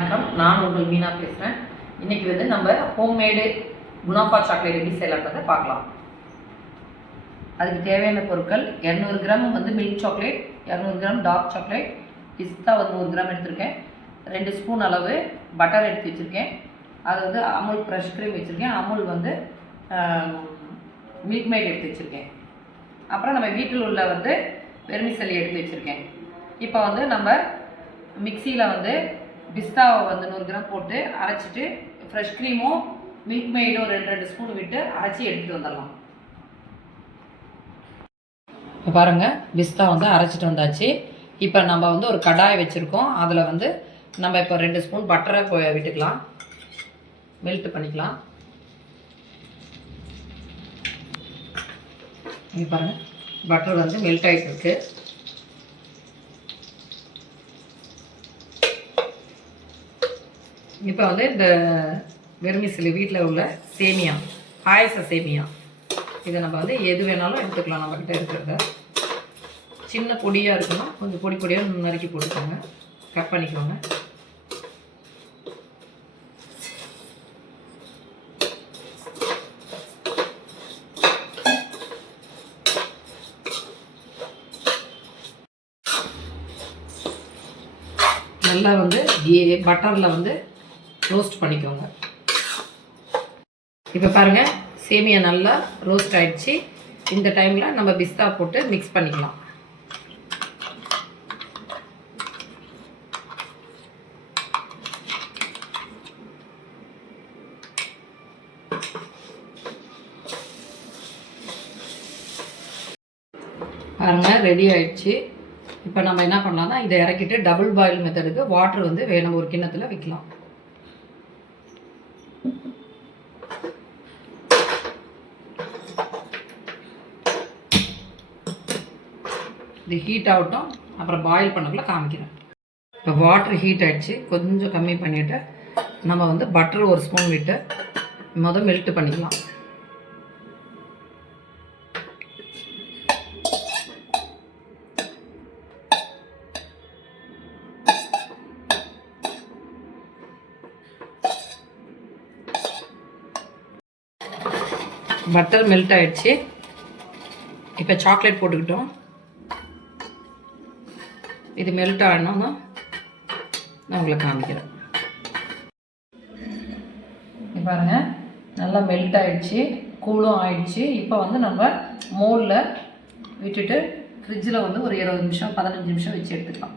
வணக்கம், நான் உங்கள் மீனா பேசுகிறேன். இன்றைக்கி நம்ம ஹோம்மேடு குணாஃபா சாக்லேட் எப்படி செய்யலான்றதை பார்க்கலாம். அதுக்கு தேவையான பொருட்கள் 200 gram milk chocolate, 200 gram dark chocolate, பிஸ்தா 100 கிராம் எடுத்திருக்கேன், 2 ஸ்பூன் அளவு பட்டர் எடுத்து வச்சுருக்கேன். அது அமுல் ஃப்ரெஷ் க்ரீம் வச்சுருக்கேன், அமுல் மில்க் மேட் எடுத்து வச்சுருக்கேன். அப்புறம் நம்ம வீட்டில் உள்ள வெர்மிசெல்லி எடுத்து வச்சுருக்கேன். இப்போ நம்ம மிக்சியில் பிஸ்தாவை 100 கிராம் போட்டு அரைச்சிட்டு ஃப்ரெஷ் க்ரீமும் மில்க் மேடும் 2 ஸ்பூன் விட்டு அரைச்சி எடுத்துகிட்டு வந்துடலாம். இப்போ பாருங்கள், பிஸ்தா அரைச்சிட்டு வந்தாச்சு. இப்போ நம்ம ஒரு கடாய் வச்சுருக்கோம். அதில் நம்ம இப்போ 2 ஸ்பூன் பட்டரை விட்டுக்கலாம், மெல்ட் பண்ணிக்கலாம். இங்கே பாருங்கள், பட்டர் மெல்ட் ஆகிட்டு இருக்கு. இப்போ இந்த வெர்மிசெல்லி வீட்டில் உள்ள சேமியா, பாயச சேமியா, இதை நம்ம எது வேணாலும் எடுத்துக்கலாம். நம்மக்கிட்ட இருக்கிறத சின்ன பொடியாக இருக்கணும், கொஞ்சம் பொடி பொடியாக நறுக்கி போட்டுக்கோங்க, கட் பண்ணிக்கோங்க. நல்லா பட்டரில் ரோஸ்ட் பண்ணிக்கோங்க. இப்போ பாருங்கள், சேமியா நல்லா ரோஸ்ட் ஆகிடுச்சு. இந்த டைமில் நம்ம பிஸ்தா போட்டு மிக்ஸ் பண்ணிக்கலாம். பாருங்கள், ரெடி ஆகிடுச்சு. இப்போ நம்ம என்ன பண்ணலாம்னா, இதை இறக்கிட்டு டபுள் பாயில் மெத்தடுக்கு வாட்டர் வேணும் ஒரு கிண்ணத்தில் வைக்கலாம். இது ஹீட் ஆகட்டும், அப்புறம் பாயில் பண்ணக்குள்ள காமிக்கிறேன். இப்போ வாட்டர் ஹீட் ஆகிடுச்சு, கொஞ்சம் கம்மி பண்ணிவிட்டு நம்ம பட்டர் 1 ஸ்பூன் விட்டு மெல்ட் பண்ணிக்கலாம். பட்டர் மெல்ட் ஆகிடுச்சு. இப்போ சாக்லேட் போட்டுக்கிட்டோம். இது மெல்ட் ஆகணும்னா நான் உங்களுக்கு காமிக்கிறேன். இப்போ பாருங்கள், நல்லா மெல்ட் ஆகிடுச்சு, கூலும் ஆகிடுச்சு. இப்போ நம்ம மோல்டில் விட்டுட்டு ஃப்ரிட்ஜில் ஒரு 20 நிமிஷம் 15 நிமிஷம் வச்சு எடுத்துக்கலாம்.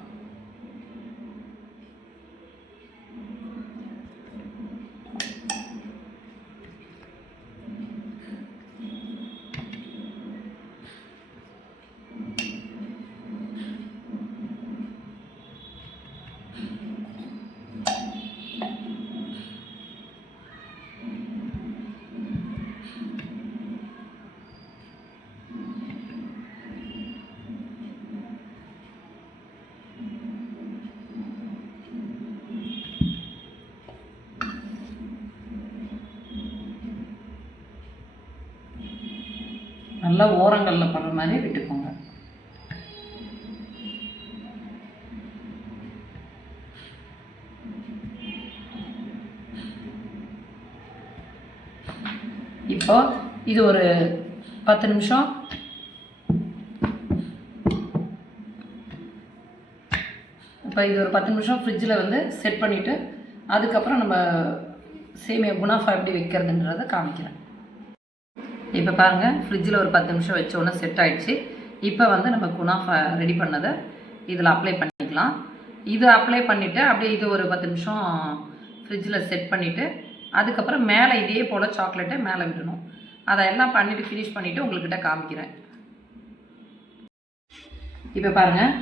நல்லா ஓரங்களில் படுற மாதிரி விட்டுக்கோங்க. இப்போ இது ஒரு 10 நிமிஷம் ஃப்ரிட்ஜில் செட் பண்ணிவிட்டு அதுக்கப்புறம் நம்ம சேமியா குணாஃபா எப்படி வைக்கிறதுன்றதை காமிக்கிறேன். இப்போ பாருங்கள், ஃப்ரிட்ஜில் ஒரு 10 நிமிஷம் வச்சோன்னே செட் ஆகிடுச்சு. இப்போ நம்ம குணாஃபா ரெடி பண்ணதை இதில் அப்ளை பண்ணிக்கலாம். இது அப்ளை பண்ணிவிட்டு அப்படியே இது ஒரு 10 நிமிஷம் ஃப்ரிட்ஜில் செட் பண்ணிவிட்டு அதுக்கப்புறம் மேலே இதே போல் சாக்லேட்டை மேலே விடணும். அதை எல்லாம் பண்ணிவிட்டு ஃபினிஷ் பண்ணிவிட்டு உங்கள்கிட்ட காமிக்கிறேன். இப்போ பாருங்கள்,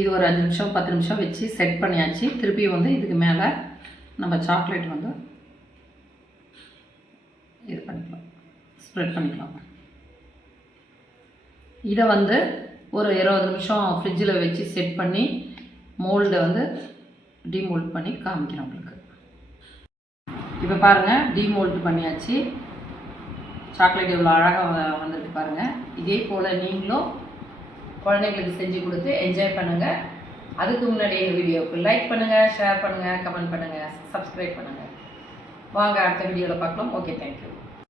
இது ஒரு 5 நிமிஷம் 10 நிமிஷம் வச்சு செட் பண்ணியாச்சு. திருப்பி இதுக்கு மேலே நம்ம சாக்லேட் இது பண்ணிக்கலாம், ஸ்ப்ரெட் பண்ணிக்கலாம். இதை ஒரு 20 நிமிஷம் ஃப்ரிட்ஜில் வச்சு செட் பண்ணி மோல்டை டிமோல்ட் பண்ணி காமிக்கிறேன் உங்களுக்கு. இப்போ பாருங்கள், டிமோல்ட் பண்ணியாச்சு. சாக்லேட் எவ்வளோ அழகாக வந்திருக்கு பாருங்கள். இதே போல் நீங்களும் குழந்தைங்களுக்கு செஞ்சு கொடுத்து என்ஜாய் பண்ணுங்கள். அதுக்கு முன்னாடி எங்கள் வீடியோவுக்கு லைக் பண்ணுங்கள், ஷேர் பண்ணுங்கள், கமெண்ட் பண்ணுங்கள், சப்ஸ்கிரைப் பண்ணுங்கள். வாங்க அடுத்த வீடியோவில் பார்க்கலாம். Okay, thank you.